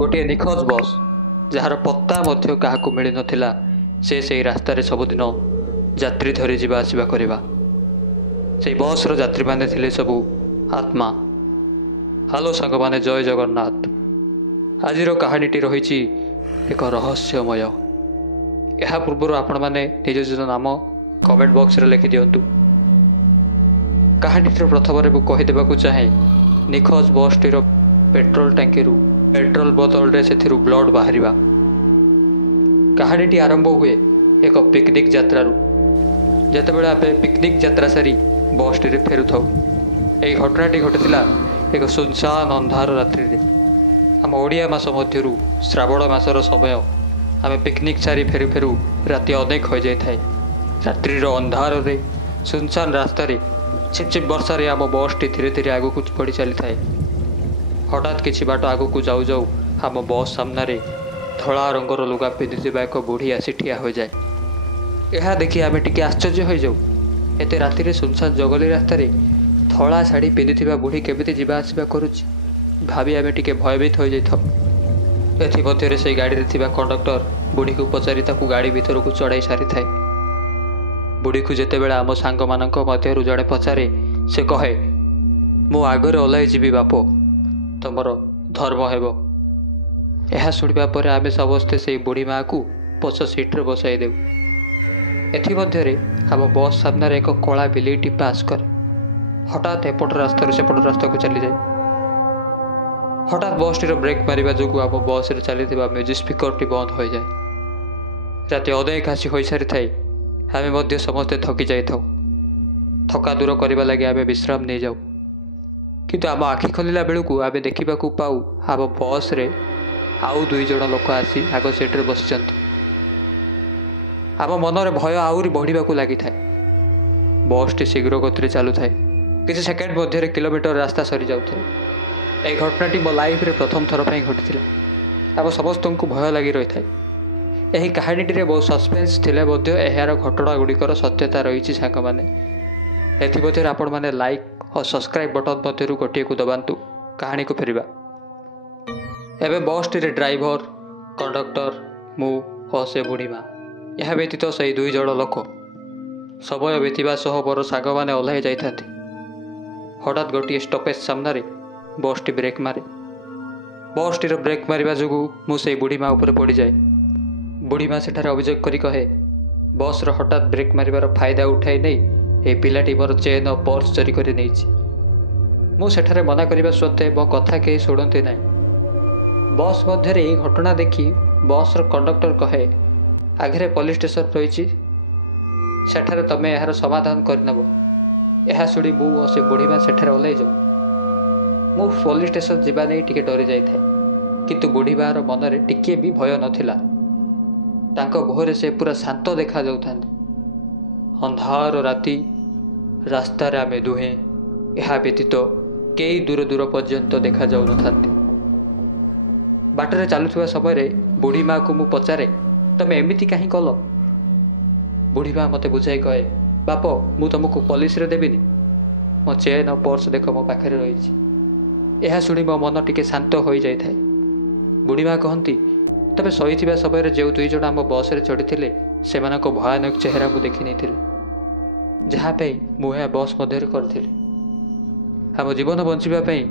गोटे निखोज बस जार पत्ता मध्य काहाकू मिल नथिला से रास्तार सबुदिन यात्री धरी जीवा आसिबा करिबा। से बस रो यात्री माने थिले सबु आत्मा। हालो सांग माने जय जगन्नाथ। आजिर कहानीटी रही एक रहस्यमय। यह पूर्व आपण मैंने निज निज नाम कमेंट बॉक्स रे लिखि दियंतु। कहानी प्रथम मुझे कहीदेवा चाहे निखोज बस टीर पेट्रोल टांकी पेट्रोल बोतल रे से ब्लड बाहर। कहानीटी आरंभ हुए एक पिकनिक यात्रा जिते बड़े आप पिकनिक यात्रा सारी बस टी फेरु था। यही घटनाटी घटीला एक सुनसान अंधार रात्रि रे। आम ओडिया मास मध्यरु श्रावण मासर समय आम पिकनिक सारी फेरु फेरु राति अनेक हो जाए। रात्रिर अंधार रे सुनसान रास्ता रे छिपछिप वर्षा रे आम बस टी धीरे धीरे आगू को बढ़ी चली थाए। हठात किछि बाट आगू को जाऊ जाऊ आम बस सामने धला रंगर लुगा पिंधिथिबा एक बुढ़ी आसी ठिया हो जाए। यह देखि आम टिके आश्चर्य हो जाऊ। एते राति रे सुनसान जंगली रास्ता रे धला शाढ़ी पिंधिथिबा बुढ़ी केमिति जीवा आसिबा करुछि भाभी आम टिके भयभीत हो जाइथाउ। एथिमध्यरे से गाड़ी रे थिबा कंडक्टर बुढ़ी को पचारि ताकू गाड़ी भीतर को चढ़ाई सारी थाए। बुढ़ी को जेतेबेले आम सांग मानक मध्यरु जड़े पचारे से कहे मु आगरे ओह्लाई जीवी बाप तुमर धर्म हेबो। यह शुणिबा परे आमे समस्ते से बुढ़ी माँ को पछ सीट्रे बसाई देउ। एथिमध्यरे आम बस सामने एक कला बिलेईटी पास करे। हठात एपट रास्ता सेपट रास्ता को चली जाए। हठात बस टीर ब्रेक मारिबा जोगु आम बस रे चली म्यूजिक स्पीकर टी बंद हो जाए। राति अनेक आसी हो सारी थाए। आमे मध्य समस्ते थकी जाइथाउ। थका दूर करबा लागि आमे विश्राम नहीं जाऊ। किंतु आम आखि खोलिला बेलू आमे देखा पाऊ आम बस रे आउ दुई जण लोक आसी आग सीट रे बसिचंती। आम मनरे भय आहुरी बढ़िबा को लागि थाए। बस टी शीघ्र गति चलू थाए। किछि सेकेंड मध्य किलोमीटर रास्ता सरी जाउथाए। ए घटनाटी मो लाइफ रे प्रथम थर पई घटिथिला। आम समस्त को भय लगी रही थाए। यही कहानीटी बहुत सस्पेन्स थिले मध्य एहार घटना गुड़िकर सत्यता रही सांग माने। एथिमध्यरे आपण माने लाइक और सब्सक्राइब बटन मध्यरु गोटे को दबांतु। कहानी को फेरिबा। एबे बस टी रे ड्राइवर कंडक्टर मु और से बुढ़ी माँ यह व्यतीत से दुई जण लोक समय बीतवा सह मोर सांग माने ओह्लाई जाइथांती। हठात गोटे स्टपेज सामने बस टी ब्रेक मारे। बस टीर ब्रेक मारिबा जोगु मु से बुढ़ी माँ ऊपर पड़ जाए। बुढ़ी माँ सेठारे अभियोग करी कहे बस रो हठात ब्रेक मारिबार फायदा उठाई नहीं ए पिलाटी मोर चेन और पर्स चोरी कर नहीं। मु सेठारे मना करबा सत्वे मो कथा केही शुणती नहीं। बस मध्यरे ए घटना देखी बस रो कंडक्टर कहे आगे पुलिस स्टेशन रही सेठारे तमे यार समाधान करनब। यह शुणी मु और से बुढ़ी माँ सेठारे ओह्लाई जाऊ। मु पुलिस स्टेशन जीवा नहीं टिके डरी जाए। किंतु बुढ़ी माँ मनरे टिके भी भय नथिला। तांको मुहरे से पूरा शांत देखा जाउथांती। अंधार राति रास्ता रे आमे दुहे यह व्यतीत कई दूर दूर पर्यंत देखा जाऊ नथांती। बाटरे चलुवा समय बुढ़ी माँ को मु पचारे तमे एमिति कहीं कल। बुढ़ी माँ मते बुझाई कहे बाप मु तुमको पुलिस रे देबिनी। मो चेन और पर्स देख मो पाखे रही। यह शुणी मो मन टिके शांत हो जाए। बुढ़ी माँ कहती तबे शहीदा समय जो दुई जण आम बस रे चढ़ी से भयानक चेहरा मु देखी नहीं जहाँपाई मुझे बस मध्य करी। आम जीवन बचापी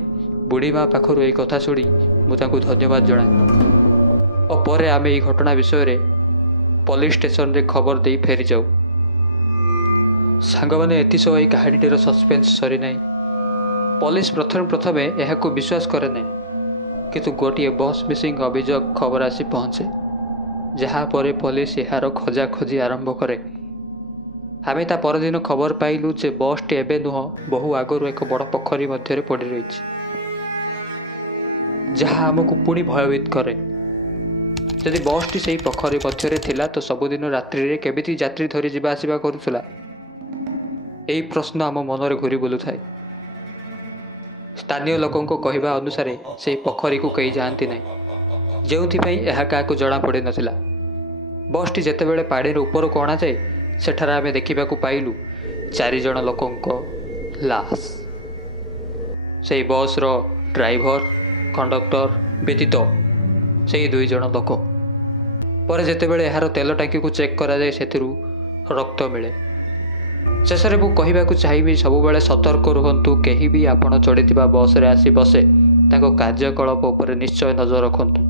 बुढ़ी माँ पाखर यही कथा शुणी मुझे धन्यवाद जनाए। और पर आम ये घटना विषय पुलिस स्टेशन रे खबर दे फेरी जाऊ। सांग मैंने एतिसह यही कहानीटीर सस्पेन्स सरी ना। पुलिस प्रथमे यह विश्वास करे ना किंतु गोटे बस मिसिंग अभियोग खबर आसी पहुँचे जहाँ पर पुलिस यार खोजा खोजी आरंभ करे। आमे ता परदिन खबर पाइलु जे बस टी एबे नुह बहु आगरु एक बड़ पोखरी मध्य पड़ रही जहाँ आमको पुणी भयभीत करे। जदि बस टी से पोखरी मध्य थिला तो सबुदिन रात्रि रे केमिति यात्री धरी जीवा आसिबा करुथुला एही प्रश्न आम मनरे घूरी बुलु थाए। स्थानीय लोकों को कहवा अनुसार से पोखरी को कई जाती ना जो यह क्या जना पड़ नाला। बस टी जितेबाला पाड़ी ऊपर को अणा जाए सेठार आम देखा पाइलु 4 जण लोकों लाश। से बस रो ड्राइवर कंडक्टर व्यतीत ସେଇ 2 ଜଣ ଲୋକ। ପରେ ଯେତେବେଳେ ଏହାର ତେଲ ଟାଙ୍କିକୁ ଚେକ୍ କରାଯାଏ ସେଥିରୁ ରକ୍ତ ମିଳେ। ଶେଷରେ ମୁଁ କହିବାକୁ ଚାହିଁବି, ସବୁବେଳେ ସତର୍କ ରୁହନ୍ତୁ। କେହି ବି ଆପଣ ଚଢ଼ିଥିବା ବସ୍ରେ ଆସି ବସେ ତାଙ୍କ କାର୍ଯ୍ୟକଳାପ ଉପରେ ନିଶ୍ଚୟ ନଜର ରଖନ୍ତୁ।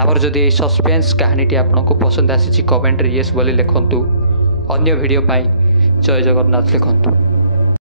ଆମର ଯଦି ଏହି ସସ୍ପେନ୍ସ କାହାଣୀଟି ଆପଣଙ୍କୁ ପସନ୍ଦ ଆସିଛି କମେଣ୍ଟରେ ୟେସ୍ ବୋଲି ଲେଖନ୍ତୁ। ଅନ୍ୟ ଭିଡ଼ିଓ ପାଇଁ ଜୟ ଜଗନ୍ନାଥ ଲେଖନ୍ତୁ।